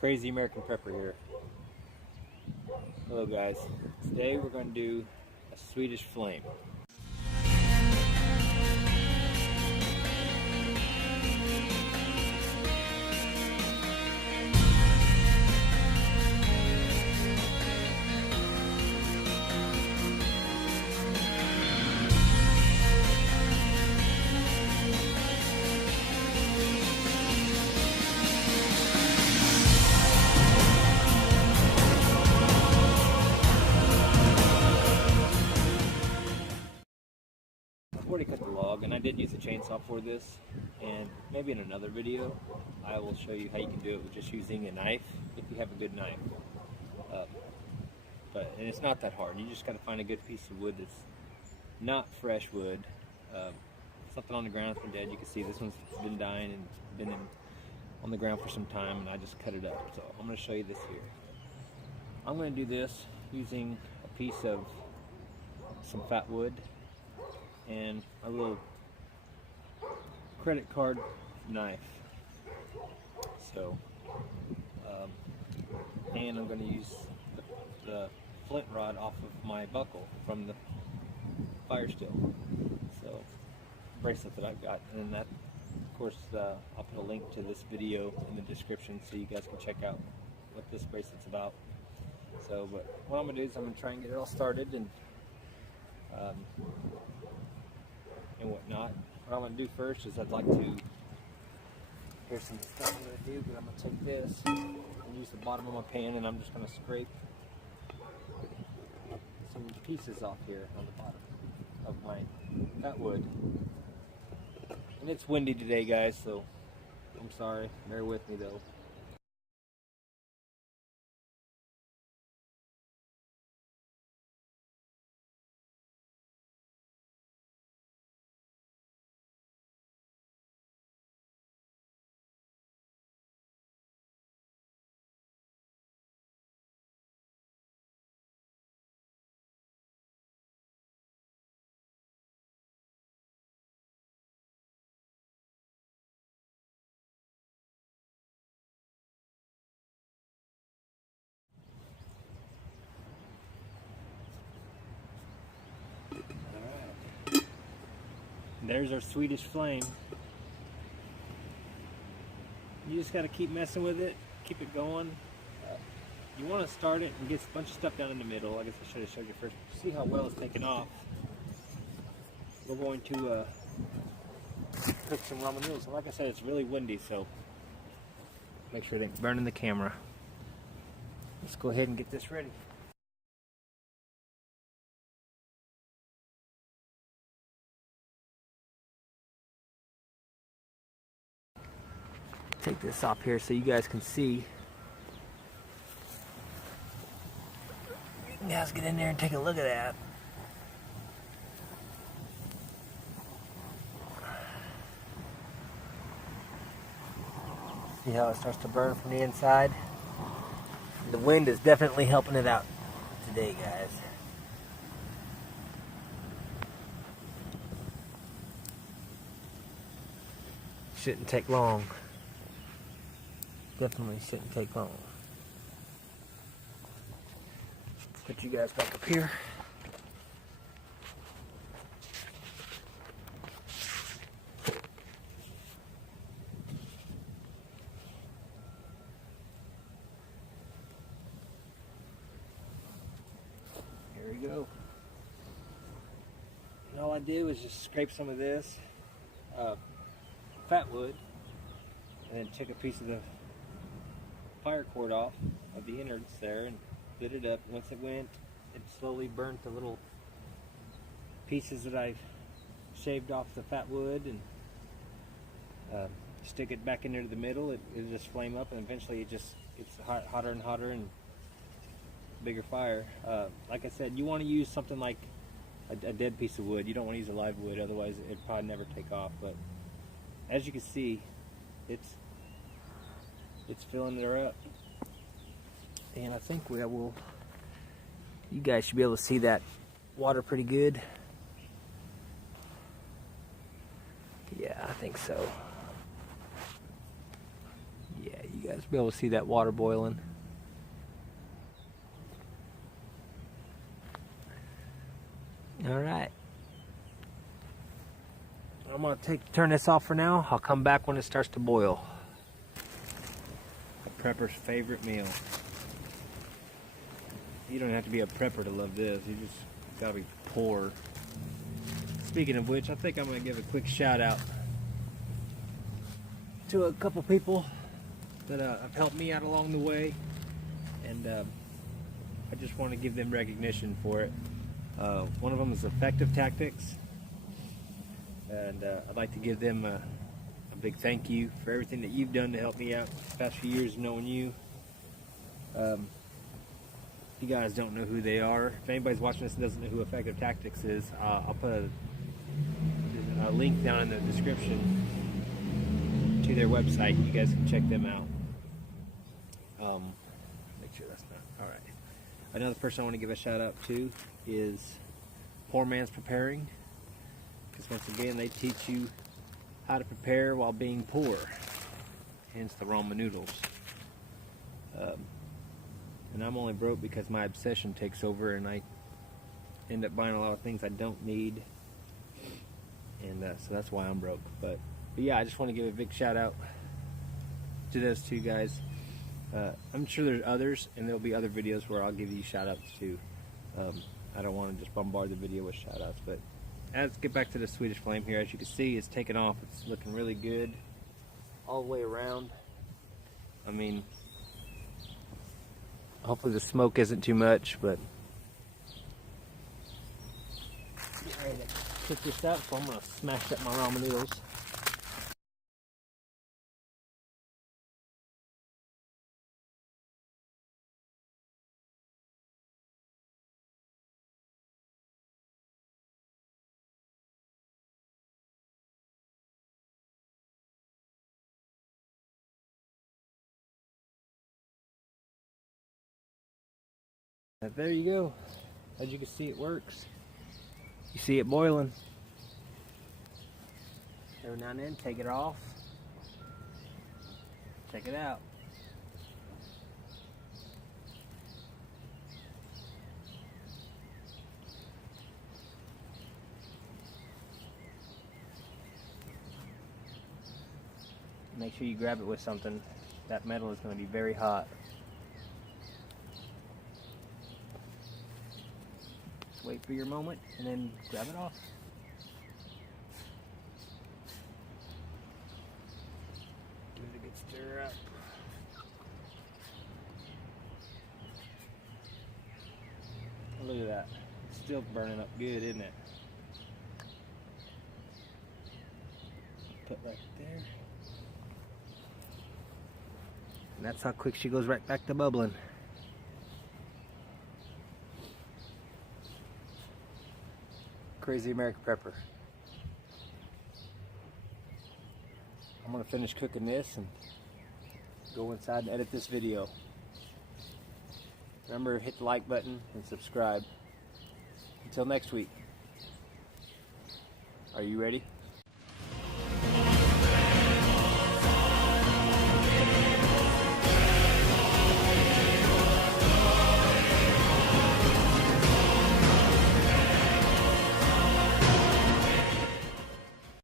Crazy American Prepper here. Hello guys. Today we're going to do a Swedish flame. I've already cut the log, and I did use a chainsaw for this, and maybe in another video I will show you how you can do it with just using a knife if you have a good knife. And it's not that hard. You just got to find a good piece of wood that's not fresh wood. Something on the ground that's been dead. You can see this one's been dying and been on the ground for some time, and I just cut it up. So I'm going to show you this here. I'm going to do this using a piece of some fat wood and a little credit card knife. So, and I'm going to use the flint rod off of my buckle from the fire still. So, bracelet that I've got, and that, of course, I'll put a link to this video in the description so you guys can check out what this bracelet's about. So, but what I'm going to do is I'm going to try and get it all started and whatnot. What I'm going to do first is I'd like to, here's some stuff I'm going to do, but I'm going to take this and use the bottom of my pan, and I'm just going to scrape some pieces off here on the bottom of my fat wood. And it's windy today, guys, so I'm sorry, bear with me though. There's our Swedish flame. You just got to keep messing with it, keep it going. You want to start it and get a bunch of stuff down in the middle. I guess I should have showed you first. See how well it's taken off. We're going to cook some ramen noodles. And like I said, it's really windy, so make sure it ain't burning the camera. Let's go ahead and get this ready. Take this off here so you guys can see. You guys get in there and take a look at that. See how it starts to burn from the inside? The wind is definitely helping it out today, guys. Shouldn't take long. Definitely shouldn't take long. Put you guys back up here. Here we go. And all I did was just scrape some of this fat wood, and then took a piece of the fire cord off of the innards there and lit it up. Once it went, it slowly burnt the little pieces that I shaved off the fat wood, and stick it back in there to the middle. It'll just flame up, and eventually it just gets hotter and hotter and bigger fire. Like I said, you want to use something like a dead piece of wood. You don't want to use a live wood, otherwise it'd probably never take off. But as you can see, it's filling her up, and I think you guys should be able to see that water pretty good. Yeah, I think so. Yeah, you guys guys will be able to see that water boiling. Alright. I'm going to turn this off for now. I'll come back when it starts to boil. A prepper's favorite meal. You don't have to be a prepper to love this. You just gotta be poor. Speaking of which, I think I'm going to give a quick shout out to a couple people that have helped me out along the way, and I just want to give them recognition for it. One of them is Effective Tactics, and I'd like to give them a big thank you for everything that you've done to help me out the past few years of knowing you. You guys don't know who they are. If anybody's watching this and doesn't know who Effective Tactics is, I'll put a link down in the description to their website. You guys can check them out. Make sure that's not alright. Another person I want to give a shout out to is Poor Man's Preparing, because once again they teach you how to prepare while being poor, hence the ramen noodles. And I'm only broke because my obsession takes over and I end up buying a lot of things I don't need, and so that's why I'm broke. But yeah, I just want to give a big shout out to those two guys. I'm sure there's others, and there'll be other videos where I'll give you shout outs too. I don't want to just bombard the video with shout outs, but let's get back to the Swedish flame here. As you can see, it's taken off. It's looking really good all the way around. I mean, hopefully the smoke isn't too much, but get ready to cook this up, so I'm going to smash up my ramen noodles. And there you go. As you can see, it works. You see it boiling. Every now and then, take it off. Check it out. Make sure you grab it with something. That metal is going to be very hot. Wait for your moment and then grab it off. Give it a good stir up. Look at that. It's still burning up good, isn't it? Put that there. And that's how quick she goes right back to bubbling. Crazy American Prepper. I'm gonna finish cooking this and go inside and edit this video. Remember, hit the like button and subscribe. Until next week. Are you ready?